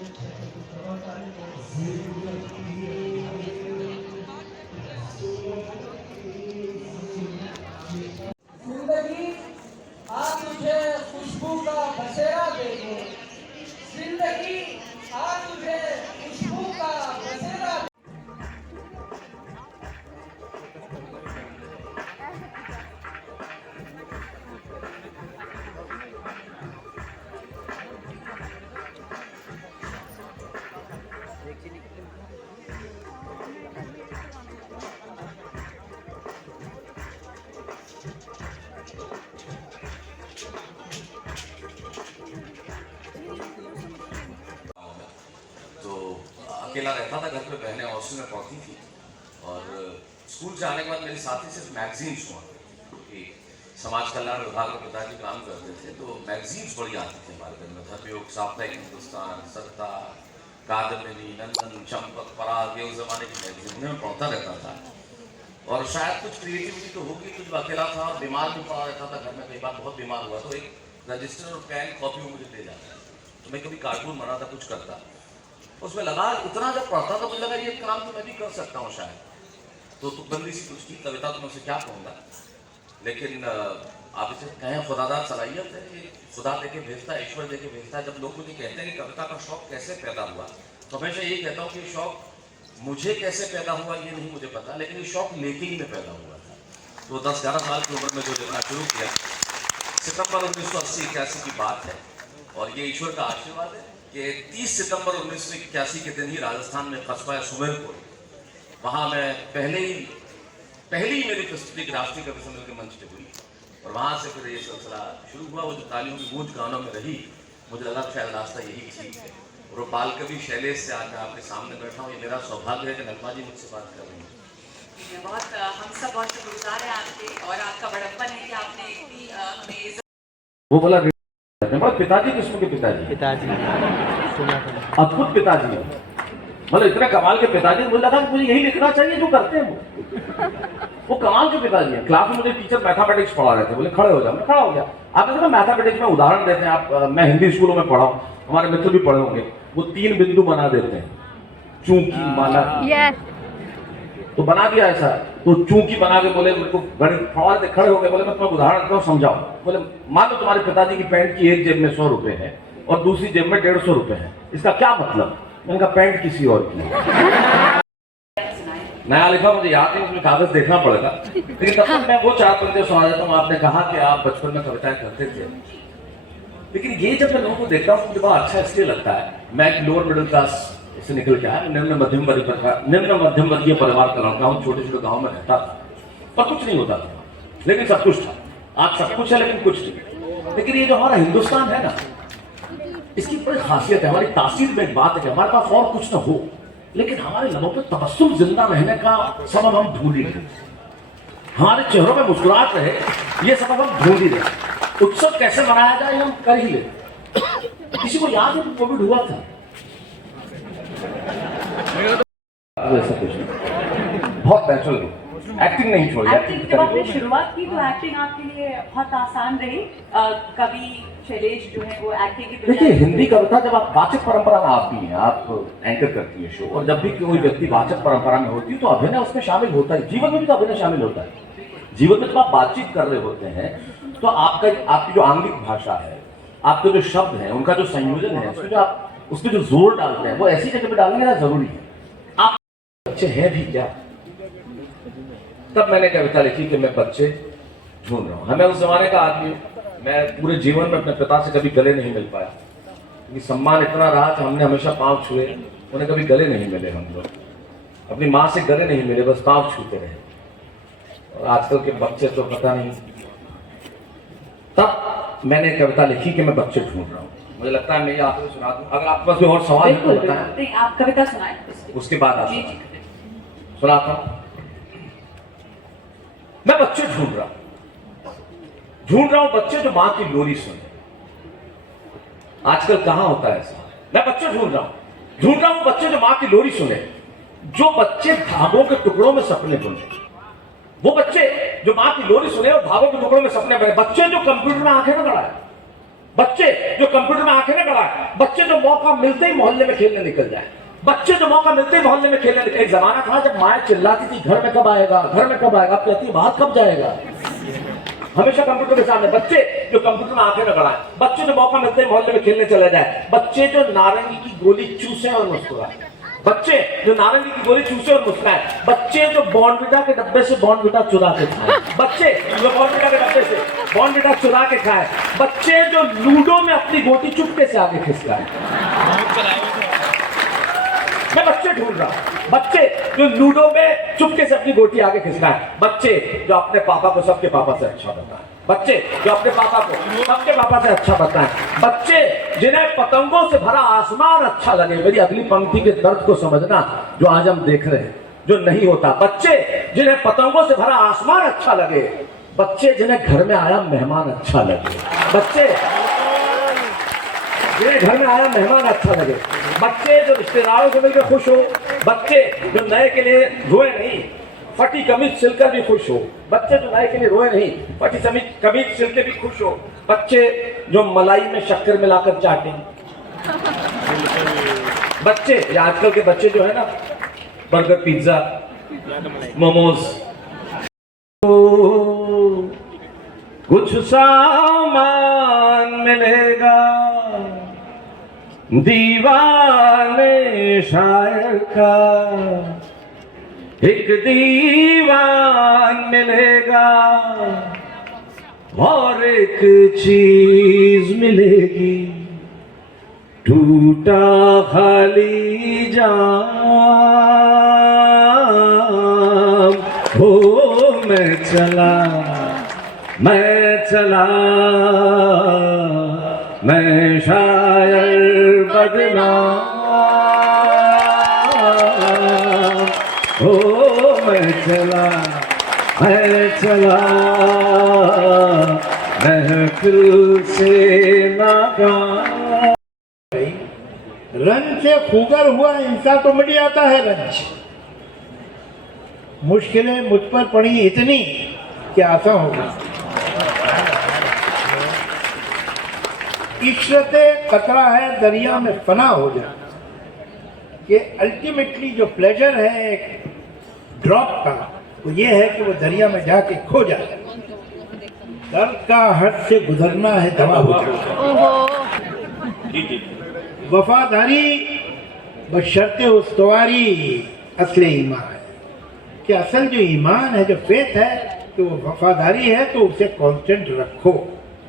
जिंदगी आज तुझे खुशबू का बसेरा दे दो, जिंदगी आज तुझे खुशबू का बसेरा तो अकेला रहता था घर पे, बहनें हॉस्टल में पढ़ती थी और स्कूल से आने के बाद मेरे साथी सिर्फ मैगजीन्स हुआ, क्योंकि समाज कल्याण विभाग में पिताजी काम करते थे, तो मैगजीन्स बड़ी आती थी हमारे घर में। धर्मयोग, साप्ताहिक हिंदुस्तान, सत्ता, कादम्बिनी, नंदन, चंपक, पराग, ये उस जमाने की मैगजीन में पढ़ता रहता था। और शायद कुछ क्रिएटिविटी तो होगी, तो जब अकेला था और बीमार भी पड़ा रहता था घर में, कई बार बहुत बीमार हुआ तो एक रजिस्टर और पेन कॉपी में मुझे दे जाता, तो मैं कभी कार्टून बनाता, कुछ करता, उसमें लगा इतना जब पढ़ता था मुझे लगा ये काम तो मैं भी कर सकता हूँ शायद। तो तुकबंदी सी कुछ की कविता, तो मैं उसे क्या कहूँगा, लेकिन आप इसे कहें खुदादार सलाहियत है, ये खुदा देके भेजता है, ईश्वर देके भेजता है। जब लोग मुझे कहते हैं कि कविता का शौक कैसे पैदा हुआ, तो हमेशा यही कहता हूँ कि शौक मुझे कैसे पैदा हुआ ये नहीं मुझे पता, लेकिन ये शौक लेखिंग में पैदा हुआ था। तो 10-11 साल की उम्र में जो लिखना शुरू किया, सितंबर 1980-81 की बात है, और ये ईश्वर का आशीर्वाद है कि 30 सितंबर 1981 के दिन ही राजस्थान में कस्बा सुमेरपुर, वहाँ मैं पहली मेरी प्रस्तुति राष्ट्रीय कवि सम्मेलन के मंच पे हुई, और वहाँ से फिर ये सिलसिला शुरू हुआ। वो जो तालियों की गूंज गानों में रही, मुझे लगा शायद रास्ता यही ठीक है। और वो बाल कवि शैलेश से आज मैं आपके सामने बैठा हूँ, ये मेरा सौभाग्य है कि नगमा जी मुझसे बात कर रही हैं। बहुत हम सब बहुत शुक्रगुजार हैं आपके, और आपका बड़प्पन है कि आपने इतनी हमें वो बोला पिताजी, किस्म के पिताजी, अद्भुत पिताजी, मतलब इतने कमाल के पिताजी, मुझे लगा कि मुझे यही लिखना चाहिए जो करते हैं वो कमाल के पिताजी हैं। क्लास में मुझे टीचर मैथमेटिक्स पढ़ा रहे थे, बोले खड़े हो जाओ, मैं खड़ा हो गया। आपने देखा मैथमेटिक्स में उदाहरण देते हैं आप, मैं हिंदी स्कूलों में पढ़ा हूँ, हमारे मित्र भी पढ़े होंगे, वो 3 बिंदु बना देते हैं, चूंकि माना, तो बना दिया ऐसा, तो चूंकि बना के बोले मेरे को गणित खड़े हो गए, बोले मैं तुम्हें उदाहरण देता हूँ समझाओ। बोले मान लो तुम्हारे पिताजी की पैंट की एक जेब में 100 रुपए है और दूसरी जेब में 150 रुपए है, इसका क्या मतलब? मैंने कहा पैंट किसी और की नया लिखा, मुझे याद नहीं, उसमें कागज देखना पड़ेगा, लेकिन तब तक मैं वो 4 पंक्तियां सुना देता हूँ। आपने कहा कि आप बचपन में कविताएं करते थे, लेकिन ये जब मैं लोगों को देखता हूँ मुझे बड़ा अच्छा इसलिए लगता है। मैं एक लोअर मिडिल क्लास से निकल के आया, निम्न मध्यम वर्गीय परिवार का लड़का हूँ, छोटे छोटे गाँव में रहता था और कुछ नहीं होता था, लेकिन सब कुछ था। आज सब कुछ है लेकिन कुछ नहीं। लेकिन ये जो हमारा हिंदुस्तान है ना, इसकी बड़ी खासियत है, हमारी तासीर में एक बात है कि हमारे पास और कुछ ना हो, लेकिन हमारे लबों पे तबस्सुम जिंदा रहने का सबब हम ढूंढ ही रहे, हमारे चेहरों पे मुस्कुराहट रहे, ये सबब हम ढूंढ ही रहे। उत्सव कैसे मनाया जाए हम कर ही ले। किसी को याद है कि कोविड हुआ था? ऐसा कुछ नहीं, बहुत नेचुरल, एक्टिंग नहीं छोड़ी। एक्टिंग जब आपने शुरुआत की तो एक्टिंग आपके लिए बहुत आसान रही। कवि शैलेश जो है वो एक्टिंग की, देखिए हिंदी कविता जब आप वाचक परंपरा में आप भी हैं, आप एंकर करती है शो, और जब भी कोई व्यक्ति वाचक परंपरा में होती है तो अभिनय उसमें शामिल होता है, जीवन में भी तो अभिनय शामिल होता है। जीवन में जब आप बातचीत कर रहे होते हैं तो आपकी जो आंगिक भाषा है, आपके जो शब्द हैं, उनका जो संयोजन है, उसमें जो जोर डालते हैं वो ऐसी जगह पे डालना जरूरी है। आप बच्चे हैं भी क्या? तब मैंने कविता लिखी कि मैं बच्चे ढूंढ रहा हूँ। हमें उस जमाने का आदमी, मैं पूरे जीवन में अपने पिता से कभी गले नहीं मिल पाया, क्योंकि सम्मान इतना रहा कि हमने हमेशा पांव छुए, उन्हें कभी गले नहीं मिले। हम लोग अपनी माँ से गले नहीं मिले, बस पांव छूते रहे। और आजकल के बच्चे तो पता नहीं। तब मैंने कविता लिखी कि मैं बच्चे ढूंढ रहा हूँ। मुझे लगता है मैं ये आपको सुना दूं, अगर आपके पास कोई और सवाल है तो बताएं। आप कविता सुनाएं, उसके बाद आप सुनाता हूं। मैं बच्चे ढूंढ रहा हूं बच्चे जो मां की लोरी सुने। आजकल कहां होता है ऐसा? मैं बच्चे ढूंढ रहा हूं बच्चे जो मां की लोरी सुने, जो बच्चे धागों के टुकड़ों में सपने बुने। वो बच्चे जो मां की लोरी सुने और धागों के टुकड़ों में सपने बुने, बच्चे जो कंप्यूटर में आंखें न गड़ाए, बच्चे जो कंप्यूटर में आंखें न गड़ाए, बच्चे जो मौका मिलते ही मोहल्ले में खेलने निकल जाए, बच्चे जो मौका मिलते ही मोहल्ले में खेलने निकल। एक जमाना था जब माँ चिल्लाती थी घर में कब आएगा, घर में कब आएगा, कहती बाहर कब जाएगा। हमेशा कंप्यूटर के सामने बच्चे जो कंप्यूटर में आंखें न गड़ाए, बच्चे जो मौका मिलते ही मोहल्ले में खेलने चले जाए, बच्चे जो नारंगी की गोली चूसे और मुस्कुराए, बच्चे जो नारंगी की गोली चूसे और मुस्कुराए, बच्चे जो बॉर्नविटा के डब्बे से बॉर्नविटा चुरा के खाए, बच्चे जो बॉर्नविटा के डब्बे से बॉर्नविटा चुरा के खाए, बच्चे जो लूडो में अपनी गोटी चुपके से आगे खिसकाए। मैं बच्चे ढूंढ रहा हूं, बच्चे जो लूडो में चुपके से अपनी गोटी आगे खिसकाए, बच्चे जो अपने पापा को सबके पापा से अच्छा बताए, बच्चे जो अपने पापा को सबके पापा से अच्छा बताएं, बच्चे जिन्हें पतंगों से भरा आसमान अच्छा लगे। मेरी अगली पंक्ति के दर्द को समझना जो आज हम देख रहे हैं, जो नहीं होता। बच्चे जिन्हें पतंगों से भरा आसमान अच्छा लगे, बच्चे जिन्हें घर में आया मेहमान अच्छा लगे, बच्चे जिन्हें घर में आया मेहमान अच्छा लगे, बच्चे जो रिश्तेदारों से मिलकर खुश हो, बच्चे जो नए के लिए रोए नहीं, फटी कमीज सिलकर भी खुश हो, बच्चे जो नए के लिए रोए नहीं, फटी कमीज सिल के भी खुश हो, बच्चे जो मलाई में शक्कर मिलाकर चाटे, बच्चे आजकल के बच्चे जो है ना बर्गर पिज्जा मोमोज, कुछ सामान मिलेगा दीवाने शायर का, एक दीवान मिलेगा और एक चीज मिलेगी, टूटा खाली जाम हो। मैं चला मैं शायर बदनाम हो। मैं चला महफिल से नाकाम। रंज से खुगर हुआ इंसान तो मिट जाता है रंज। मुश्किलें मुझ पर पड़ी इतनी कि आसान हो गई। इश्रते कतरा है दरिया में फना हो जाए, कि अल्टीमेटली जो प्लेजर है एक ड्रॉप का वो ये है कि वो दरिया में जाके खो जाए। दर्द का हद से गुजरना है दवा हो जाए। वफादारी बशर्ते उस्तवारी असली ईमान है, कि असल जो ईमान है, जो फेथ है, कि वो वफादारी है, तो उसे कांस्टेंट रखो,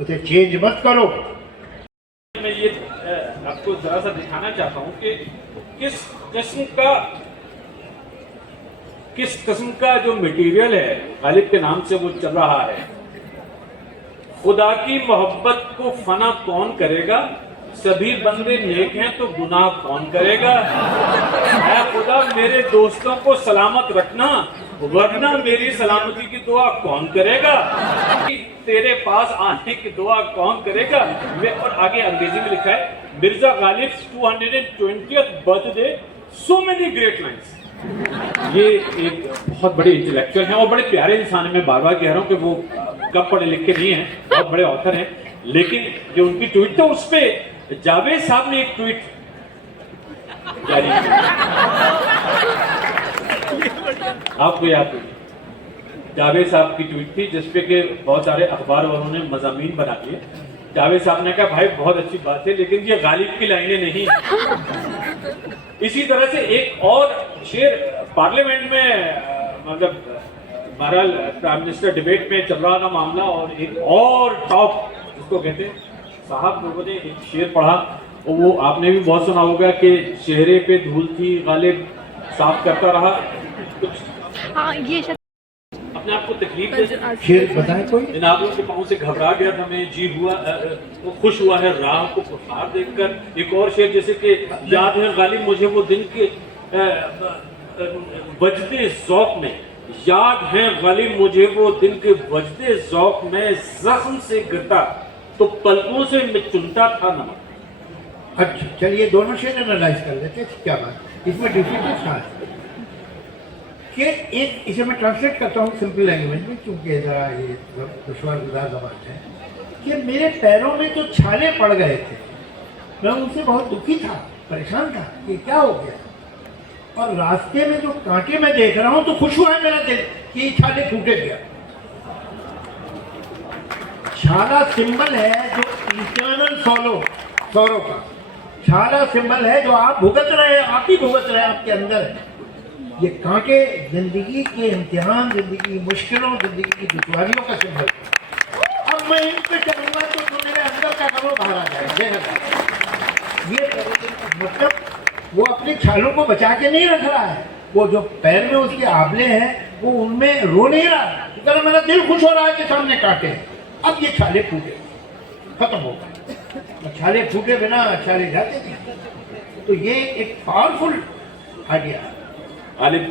उसे चेंज मत करो। मैं ये आपको जरा सा दिखाना चाहता हूँ कि किस किस्म का जो मटेरियल है गालिब के नाम से वो चल रहा है। खुदा की मोहब्बत को फना कौन करेगा, सभी बंदे नेक हैं तो गुनाह कौन करेगा। ऐ खुदा मेरे दोस्तों को सलामत रखना, वरना मेरी सलामती की दुआ कौन करेगा, तेरे पास आने की दुआ कौन करेगा। और आगे अंग्रेजी में लिखा है, Mirza Ghalib 220th birthday, so many great lines. ये एक बहुत बड़े इंटेलेक्चुअल हैं और बड़े प्यारे इंसान हैं। मैं बार बार कह रहा हूँ कि वो कम पढ़े लिखे नहीं हैं, बहुत बड़े ऑथर हैं, लेकिन जो उनकी ट्वीट थी उस पर जावेद साहब ने एक ट्वीट जारी की, आपको याद होगी। जावेद साहब की ट्वीट थी जिसपे के बहुत सारे अखबार वालों ने मज़ामीन बना दिए। जावेद साहब ने कहा भाई बहुत अच्छी बात है, लेकिन ये गालिब की लाइनें नहीं। इसी तरह से एक और शेर पार्लियामेंट में, मतलब बहरहाल प्राइम मिनिस्टर डिबेट में चल रहा था मामला, और एक और टॉप जिसको कहते हैं साहब, लोगों ने एक शेर पढ़ा और वो आपने भी बहुत सुना होगा कि चेहरे पे धूल थी गालिब साफ करता रहा। कुछ हाँ, ये अपने आप को तकलीफ दे शेर बताएं कोई। इन आदमियों के पाँव से घबरा गया था मैं, जी हुआ वो खुश हुआ है राह को पुकार देखकर। एक और शेर जैसे कि याद है गालिब मुझे वो दिन के बजते ज़ौक़ में, याद है गालिब मुझे वो दिन के बजते ज़ौक़ में, जख्म से गिरता तो पलकों से मैं चुनता था नमक। अच्छा चलिए दोनों शेर एनालाइज कर लेते हैं। क्या बात इसमें डिफिकल्ट था कि इसे मैं ट्रांसलेट करता हूँ सिंपल लैंग्वेज में, क्योंकि ज़रा ये दुश्वार गुजार ज़बान है। कि मेरे पैरों में जो छाले पड़ गए थे, मैं उनसे बहुत दुखी था, परेशान था कि क्या हो गया। और रास्ते में जो कांटे मैं देख रहा हूं तो खुश हुआ है मेरा दिल कि ये छाले टूटे गया। छाला सिंबल है जो इंटरनल सौरों का, छाला सिंबल है जो आप भुगत रहे हैं, आप ही भुगत रहे हैं, आपके अंदर है। ये कांटे जिंदगी के इम्तिहान, जिंदगी की मुश्किलों, जिंदगी की दुश्वारियों का सिंबल। अब मैं इन पे चलूंगा तो मेरे अंदर का कमर बाहर आ जाएगा। ये मतलब वो अपने छालों को बचा के नहीं रख रहा है, वो जो पैर में उसके आबले हैं वो उनमें रो नहीं रहा है। इतना मेरा दिल खुश हो रहा है कि सामने कांटे हैं। अब ये छाले फूटे, खत्म हो गए। छाले फूटे बिना छाले जाते नहीं। तो ये एक पावरफुल आइडिया है। गालिब